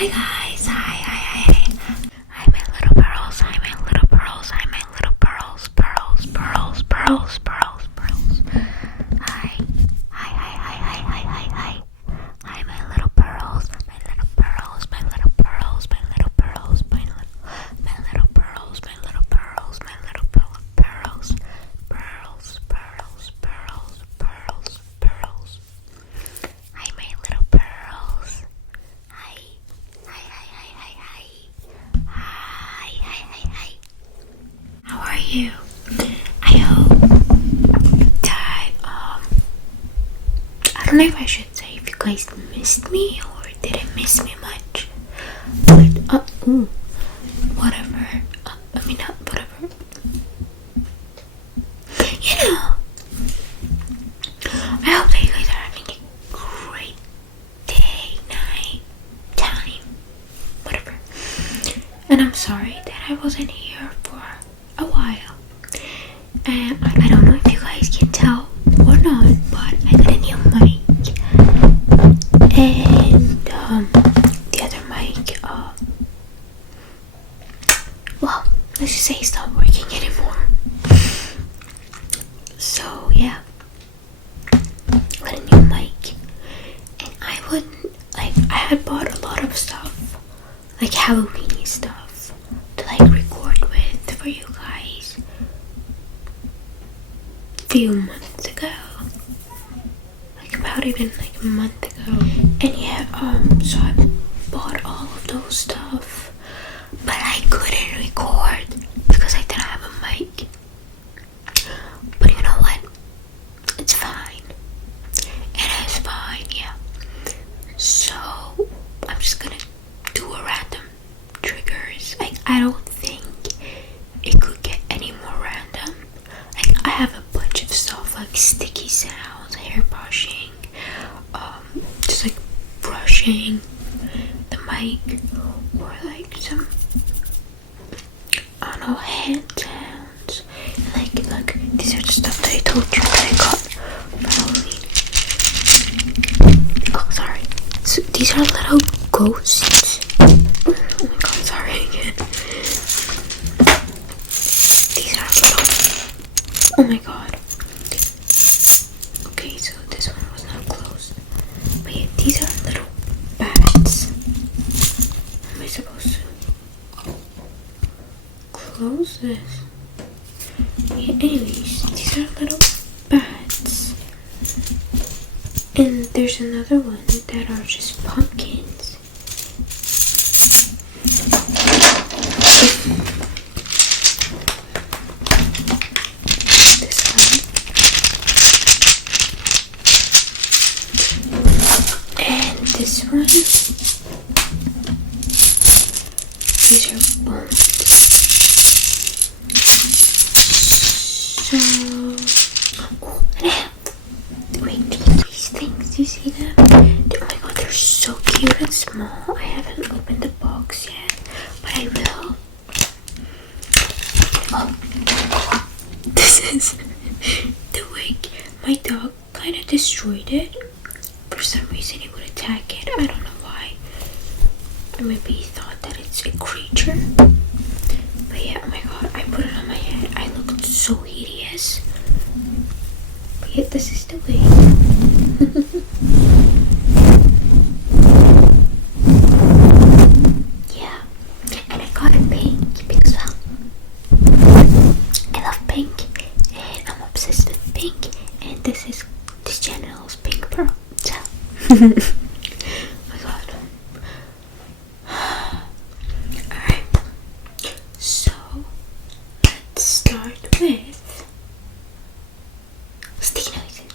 Hi guys, hi my little pearls, hi my little pearls, hi my little pearls, pearls. Hi. Hi my little pearls, my little pearls, my little pearls, my little pearls, my little pearls, my little pearls, my little pearls, pearls. Hi my little pearls. Hi. How are you? I hope that I don't know if I should say if you guys missed me or didn't miss me much. But whatever. Whatever. You know, I hope that you guys are having a great day, night, time, whatever. And I'm sorry that I wasn't here for a while. And I don't know if you guys can tell or not, but I got a new mic. And the other mic, well, let's just say it's not working anymore. So yeah, got a new mic. And I had bought a lot of stuff, like Halloween stuff, to like record with for you guys a few months ago. Like about even like a month ago. And yeah, so I bought all of those stuff, but I couldn't record because I didn't have a mic. But you know what? It's fine. It is fine, yeah. So I'm just gonna do a random triggers. Like I don't think it could get any more random. Like I have a bunch of stuff like sticky sounds, hair brushing, just like brushing the mic, or like some, I don't know, hand sounds. Like these are the stuff that I told you that I got for Halloween. Oh, sorry. So these are little ghosts. Oh my god, sorry again. These are little. Oh my god. Okay, so this one was not closed. But yeah, these are little bats. How am I supposed to close this? Yeah, anyways, these are little bats. And there's another one that are just pumpkins. This one. And this one. These are bones. So, oh, and I have, wait, these things, do you see them? Oh my god, they're so cute and small. I haven't opened the box yet, but I will. Oh, this is the wig. My dog kind of destroyed it. For some reason, he would attack it. I don't know why. Or maybe he thought that it's a creature. But yeah, oh my god, I put it on my head. I looked so hideous. But yeah, this is the wig. Yeah, and I got it pink because, well, I love pink and I'm obsessed with pink, and this channel is Pink Pearl. So, oh my god. Alright, so let's start with sticky noises.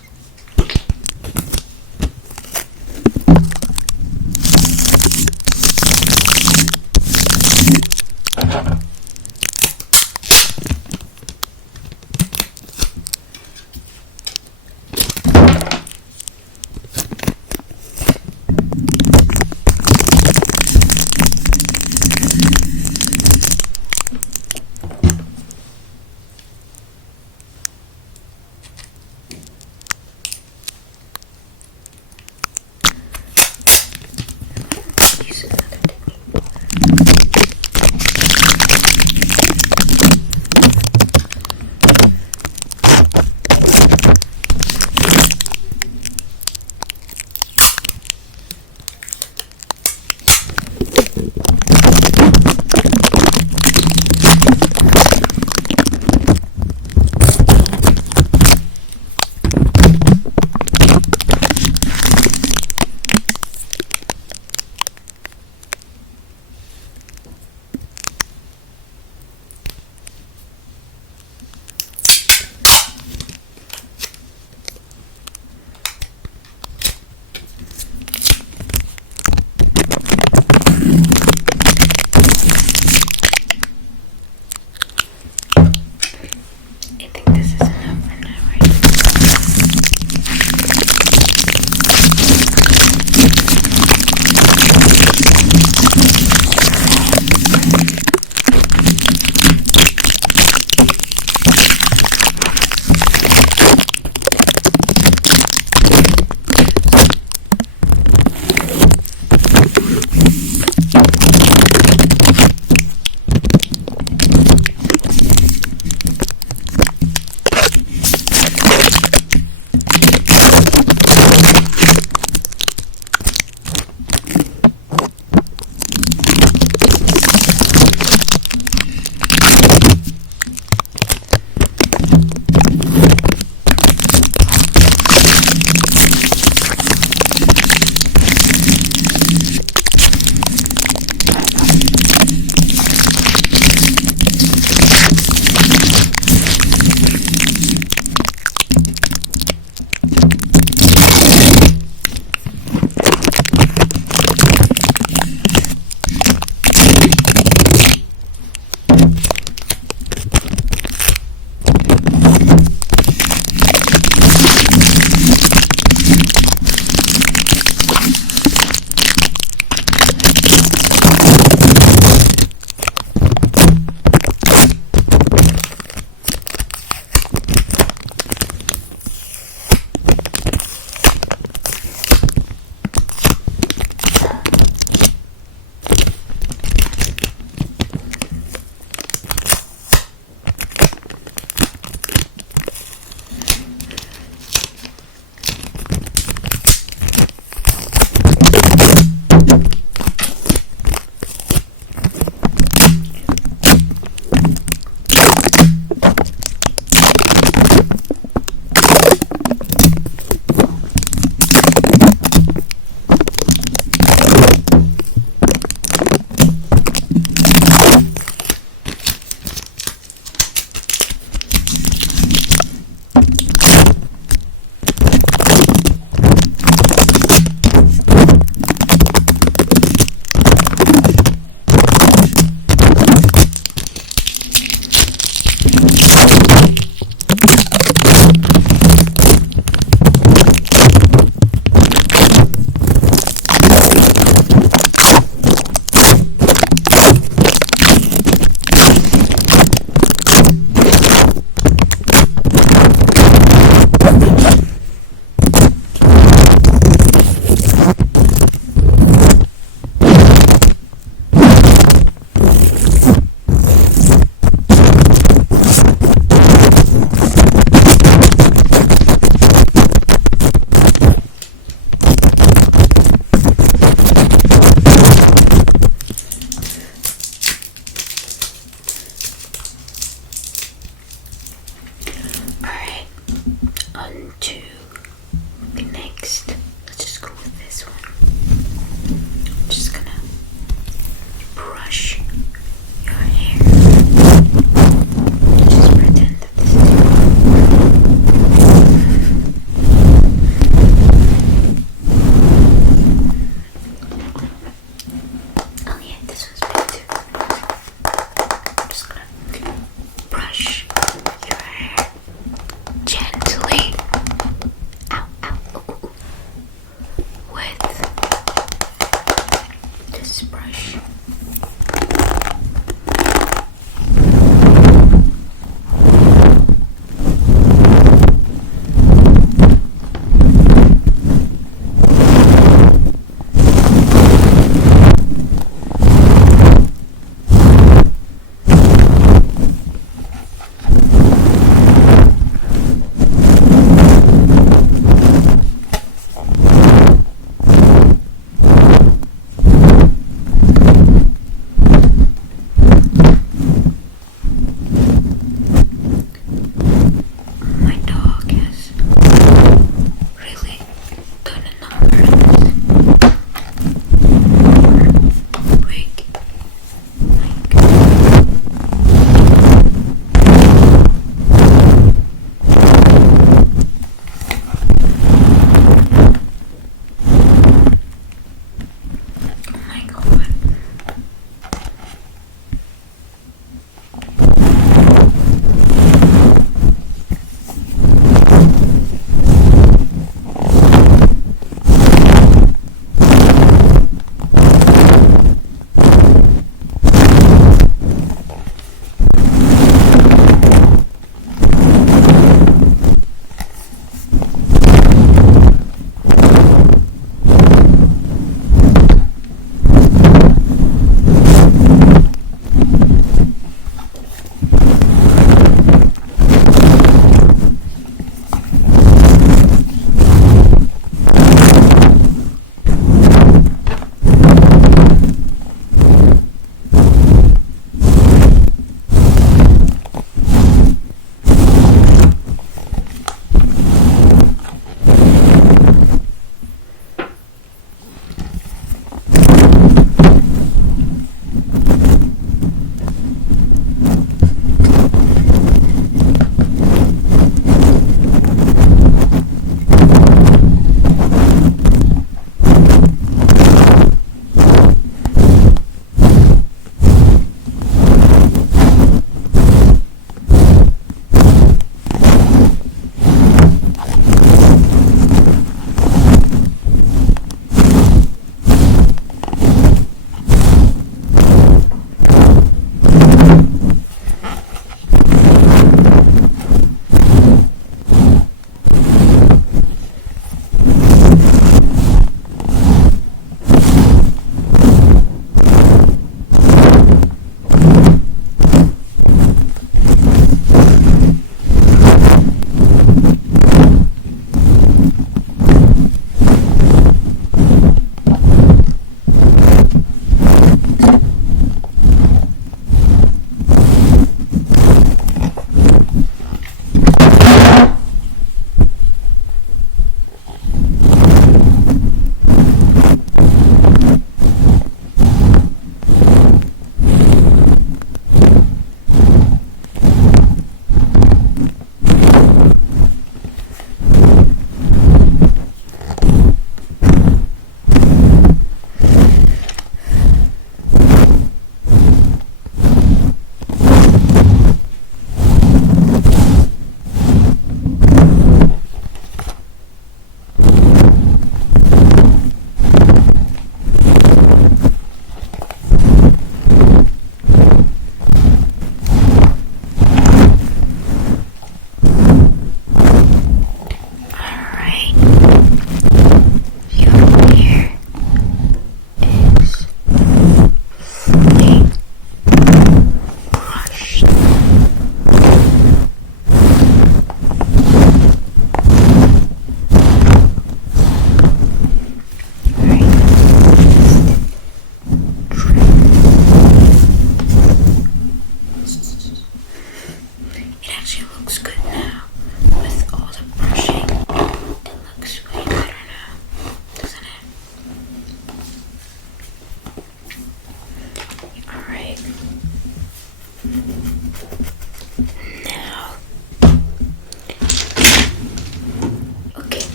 this brush.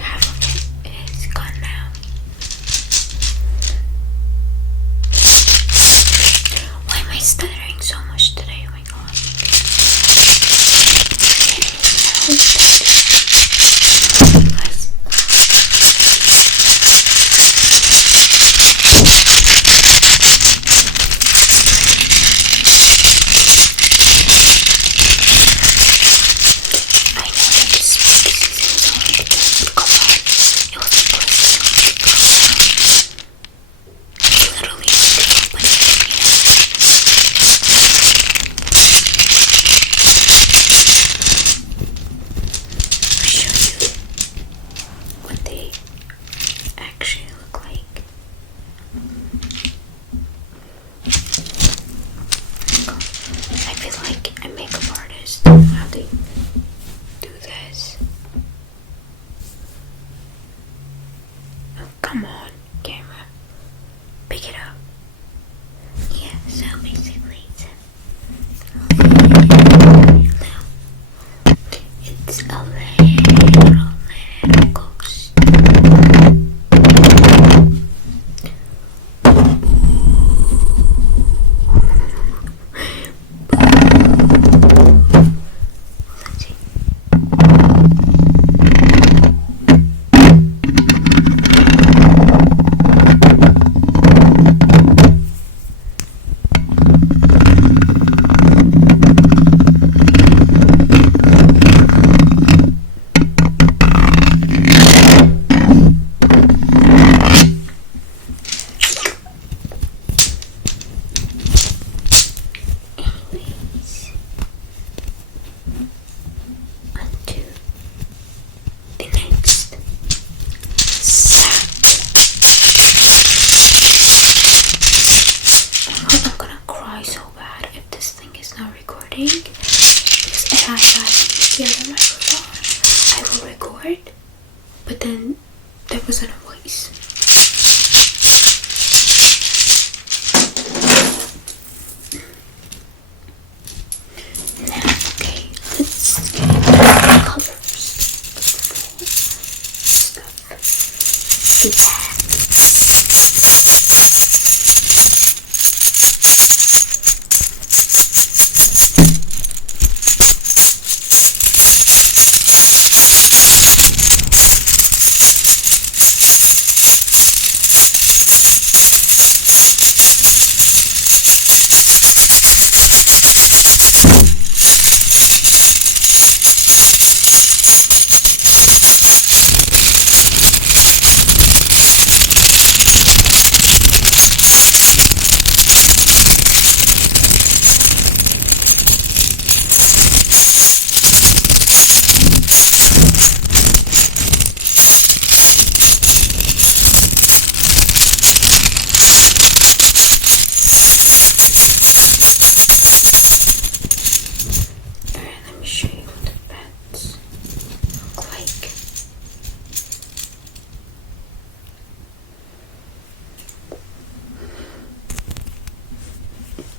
half of it is gone now. Why am I stuttering so much today? Oh my god. Come on, camera. Pick it up. Yeah, so basically it's a little ghost. Let's see. Because if I hear the microphone, I will record, but then there wasn't a voice. Now, okay, let's get the colors. Stuff. The bag.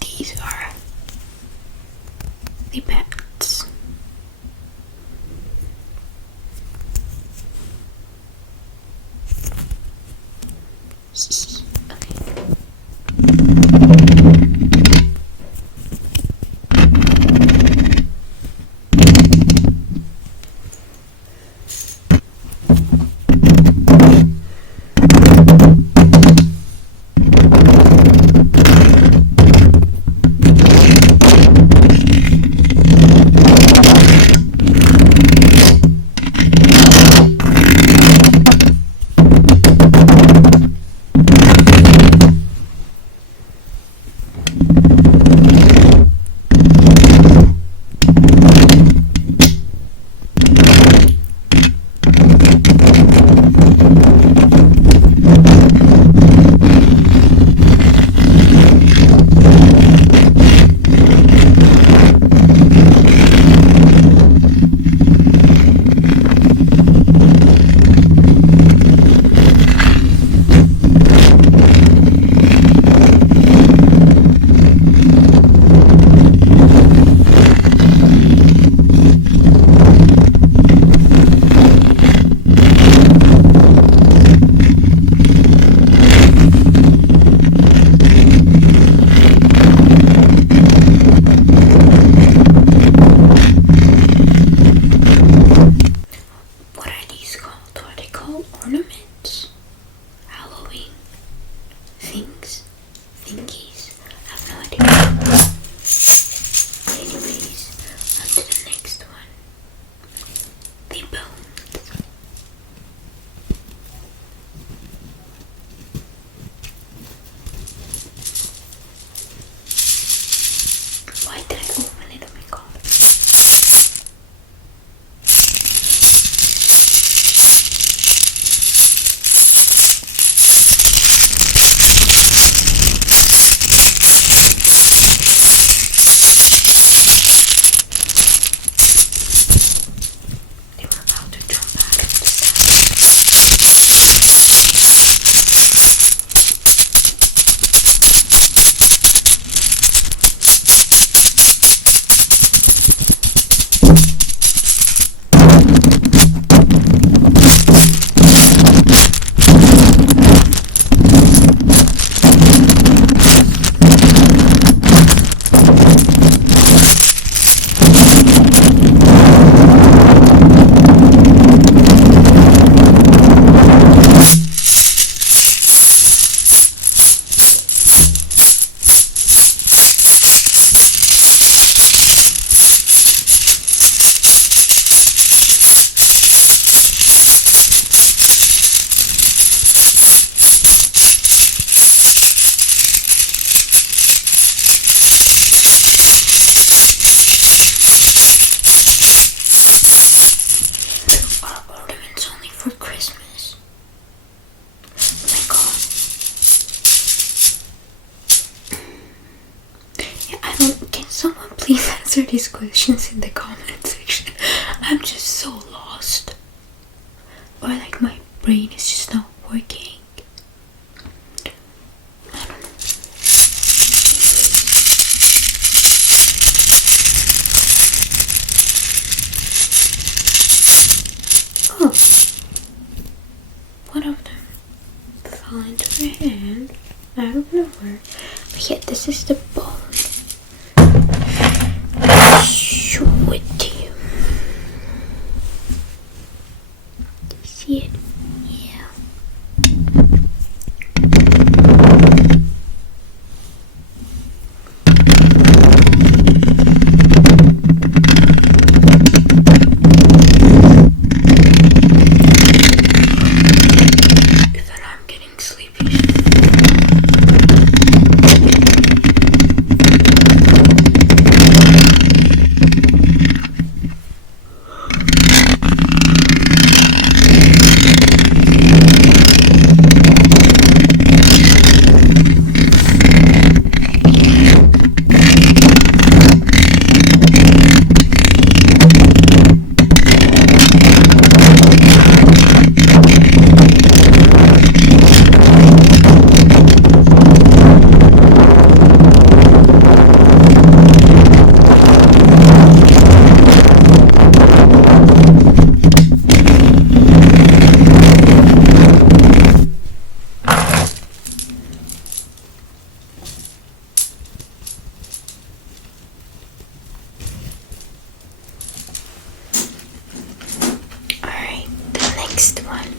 These are the pets. Okay. called ornaments? Halloween things, thingies. I have no idea. Anyways, on to the next one. The bones. Why did I open it? Oh my god. They were about to jump out of the Are ornaments only for Christmas? Oh my god. Yeah, I don't. Can someone please answer these questions in the comment section? I'm just so lost. Or like my brain is just not working. I don't know. Oh, one of them fell into my hand out of nowhere. But yeah, this is the bone. Show it to you. See it? Yeah. Even I'm getting sleepy. Alright, the next one.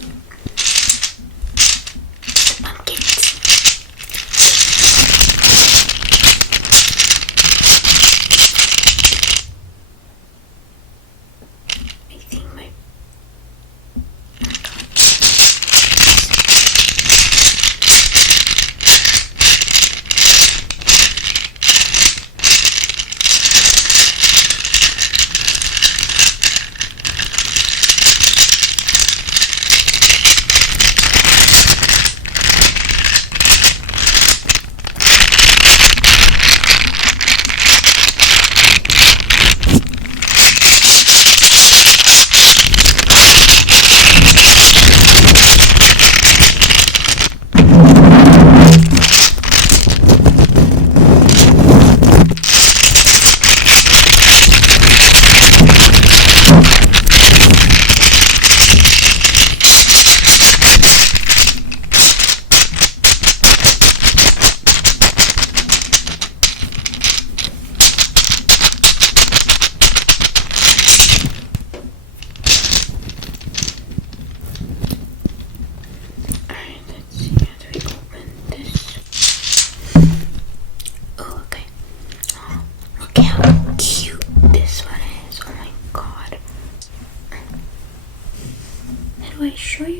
Pumpkins. I think my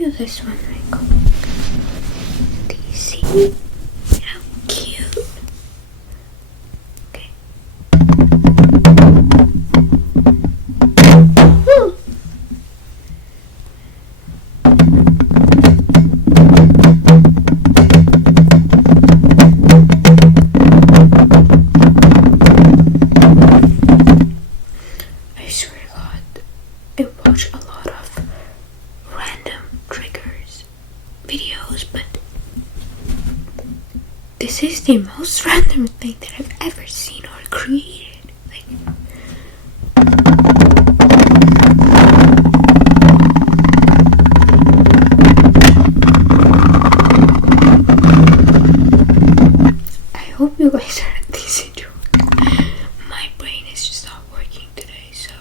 you this one, Michael. Do you see how cute? Okay. Woo. I swear to God, I watch a lot of random triggers videos, but this is the most random thing that I've ever seen or created. Like, I hope you guys are at least enjoying. My brain is just not working today, so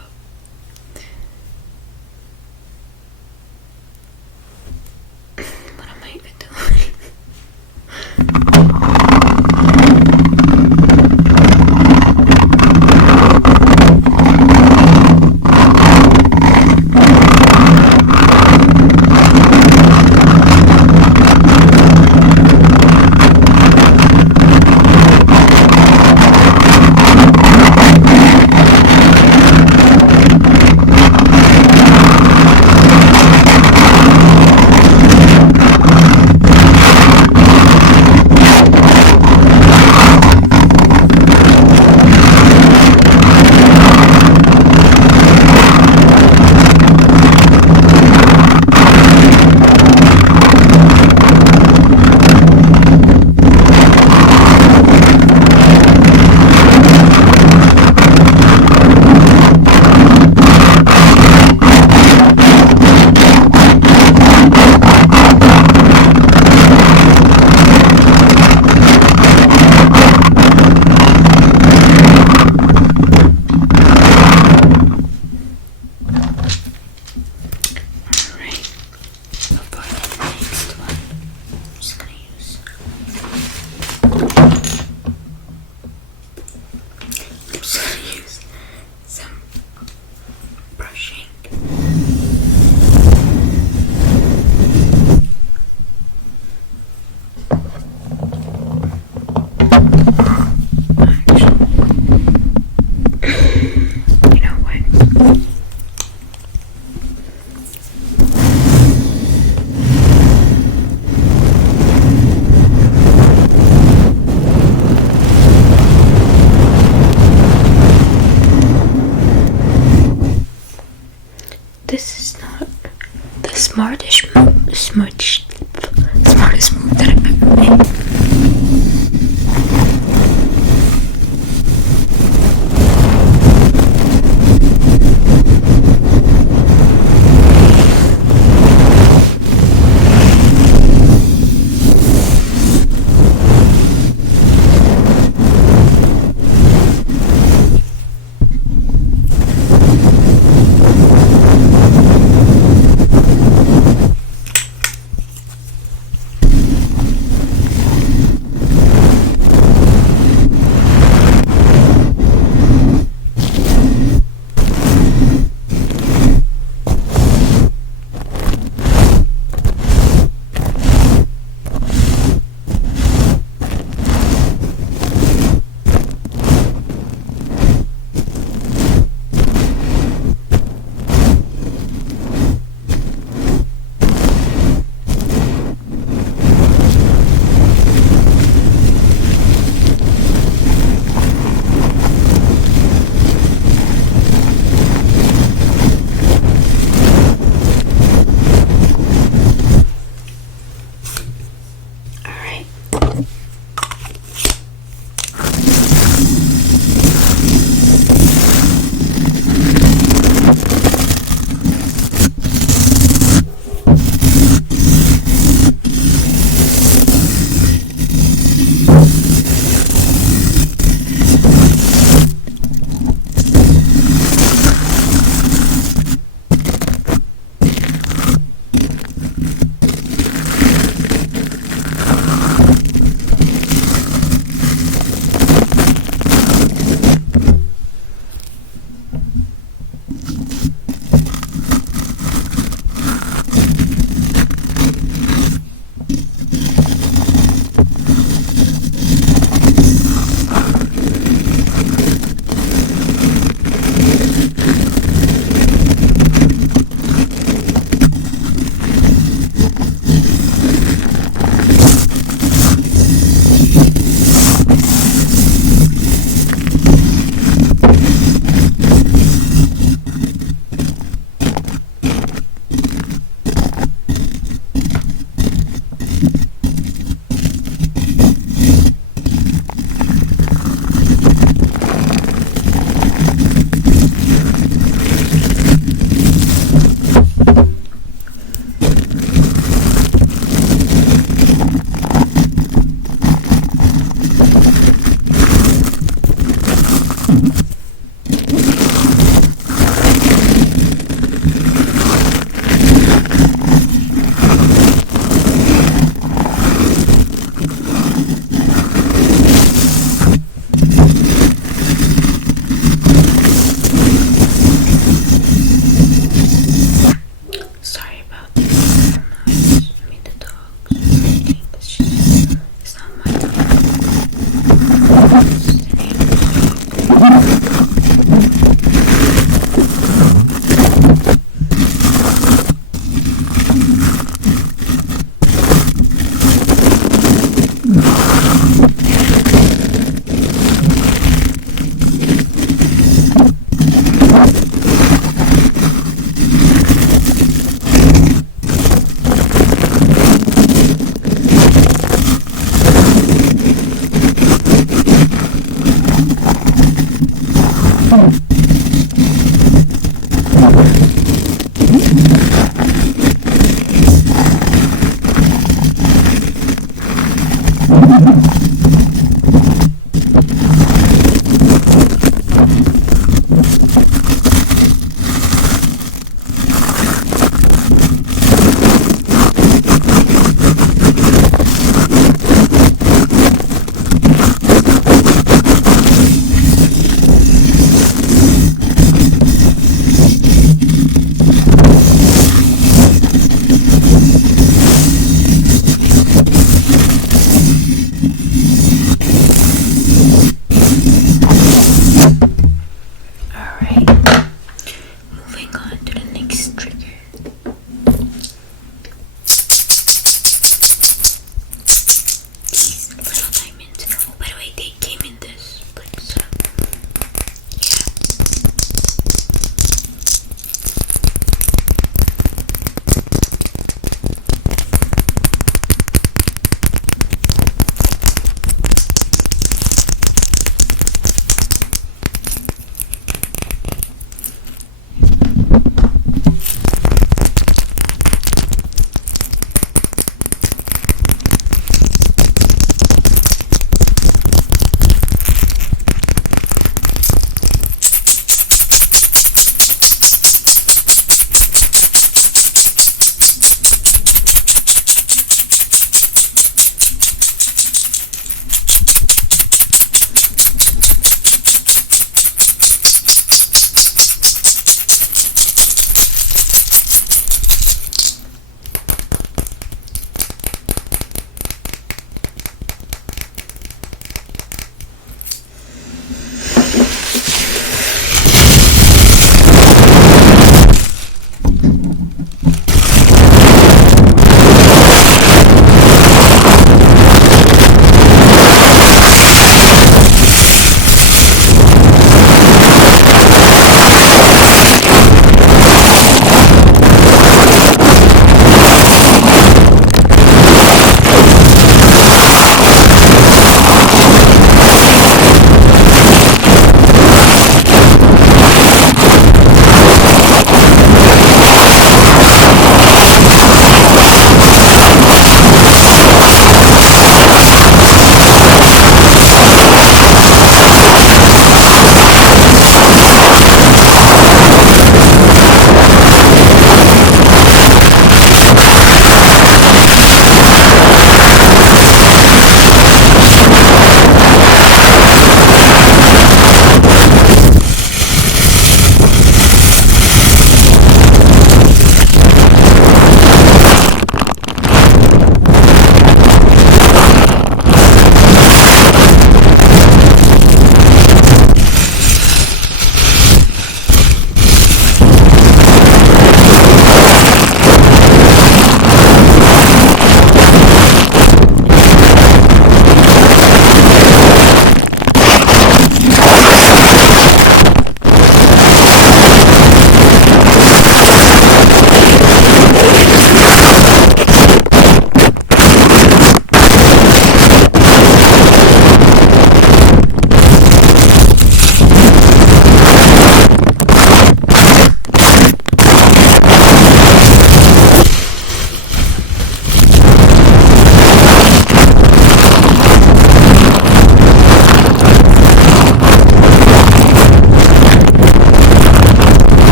what am I even doing? This is not the smartest move that I've ever made.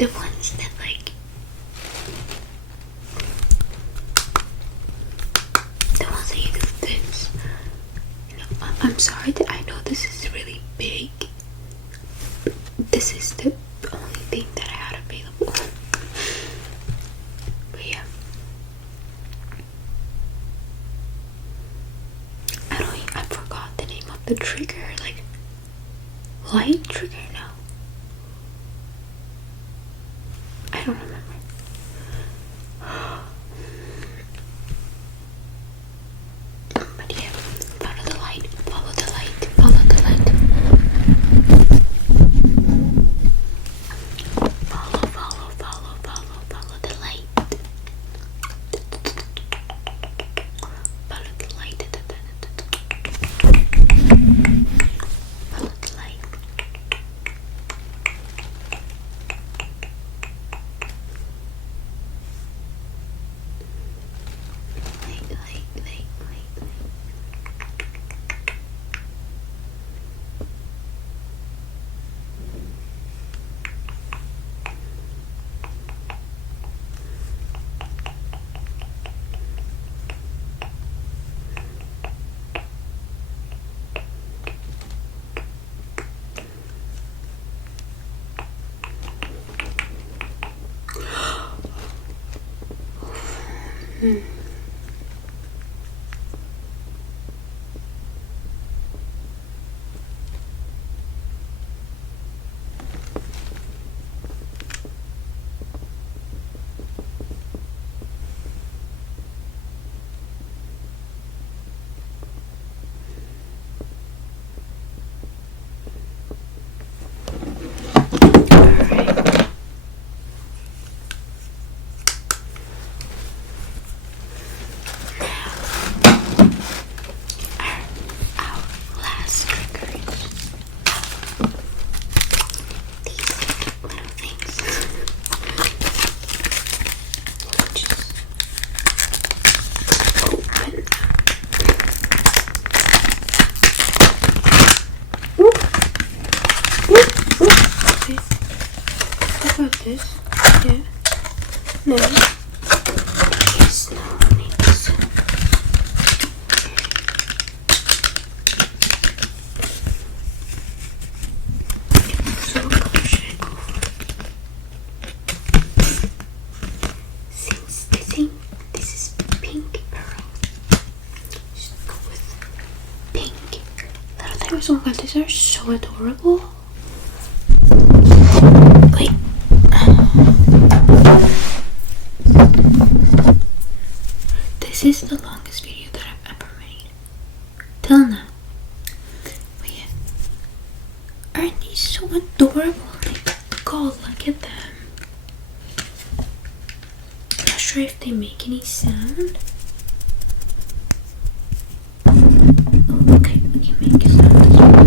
the ones that like the ones that you do this. I'm sorry that I know this is really big. This is the only thing that I had available. But yeah. I forgot the name of the trigger. Like light trigger? No. I don't remember. But yeah, follow the light, follow the light, follow the light. Follow the light. Follow the light. Follow the light. This, yeah, no, yes, no, I need this. So what should I go for? Since this is pink pearl, just go with pink. Little things, oh my god, these are so adorable. Wait. This is the longest video that I've ever made till now. But yeah, aren't these so adorable? Like, God, look at them. I'm not sure if they make any sound. Oh, okay, we can make a sound as well.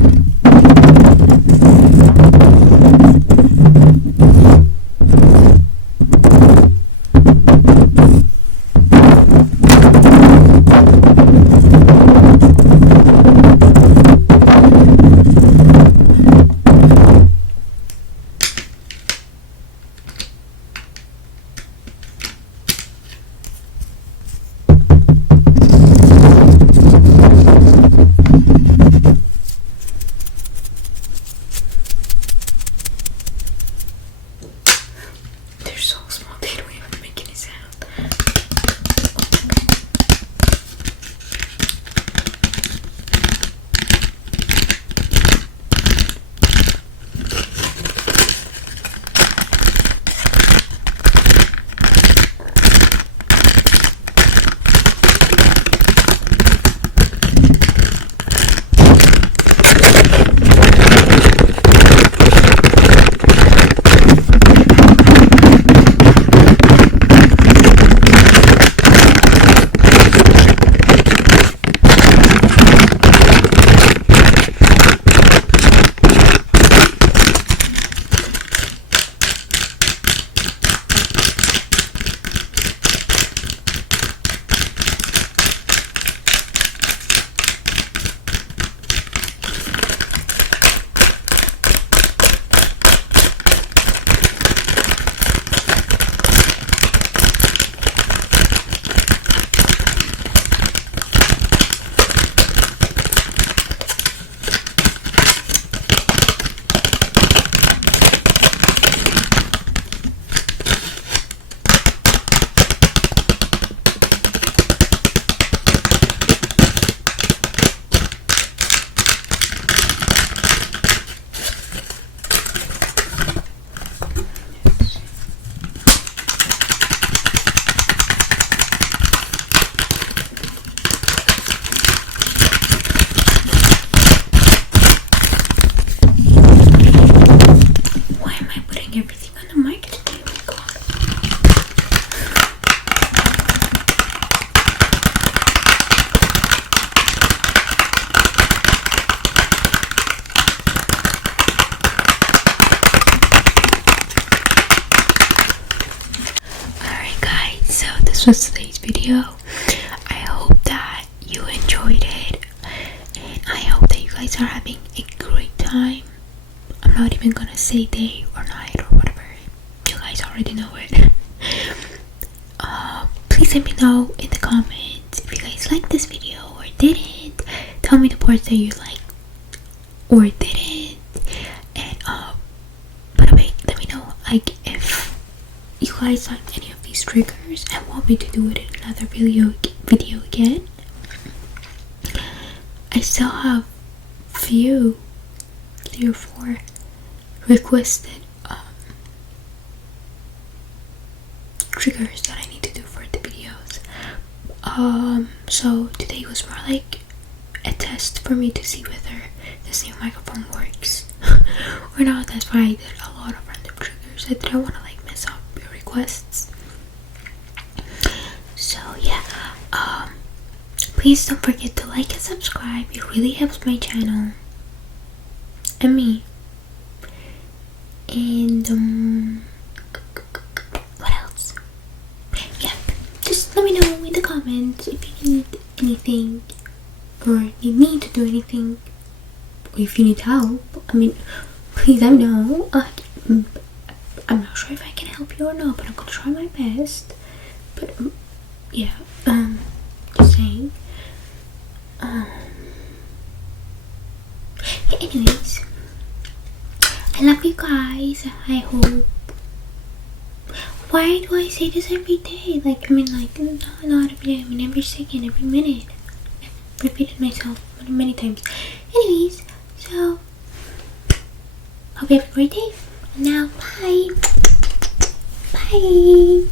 this was today's video. I hope that you enjoyed it, and I hope that you guys are having a great time. I'm not even gonna say day or night or whatever. You guys already know it. Please let me know in the comments if you guys liked this video or didn't. Tell me the parts that you liked or didn't, and by the way, let me know like if you guys like any of these triggers and want me to do it in another video again. I still have 3 or 4 requested triggers that I need to do for the videos. So today was more like a test for me to see whether this new microphone works or not. That's why I did a lot of random triggers. I didn't want to like mess up your requests. So yeah, please don't forget to like and subscribe. It really helps my channel and me. And what else? Yeah, just let me know in the comments if you need anything or need me to do anything, or if you need help. I mean, please let me know. I'm not sure if I can help you or not, but I'm gonna try my best. But yeah, just saying. Anyways, I love you guys. I hope. Why do I say this every day? Like, I mean, like, not every day. I mean, every second, every minute. I've repeated myself many times. Anyways, so hope you have a great day. And now, bye. Bye.